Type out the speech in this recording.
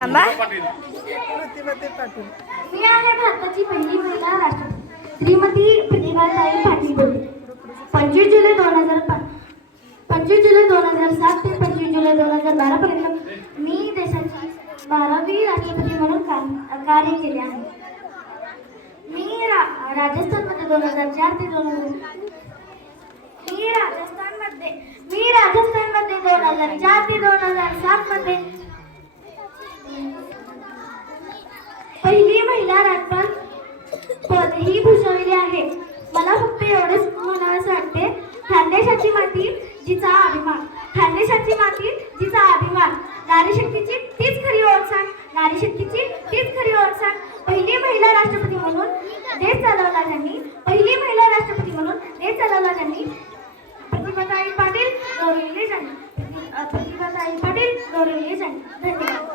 मी आहे भारताची पहिली महिला राष्ट्रपती श्रीमती प्रतिभाताई पाटील बोलते. 25 जुलै 2007 ते 25 जुलै 2012 पर्यंत मी देशाची 12वी राष्ट्रपती म्हणून कार्य केले आहे. मी राजस्थानमध्ये 2004 ते 2004 ते 2007 मध्ये पहिली महिला राज्यपाल पदही भूषवली आहे. मला फक्त एवढेच म्हणावंसे वाटते, खानदेशाची माती जिचा अभिमान, खानदेशाची माती जिचा अभिमान, नारी शक्तीची तीच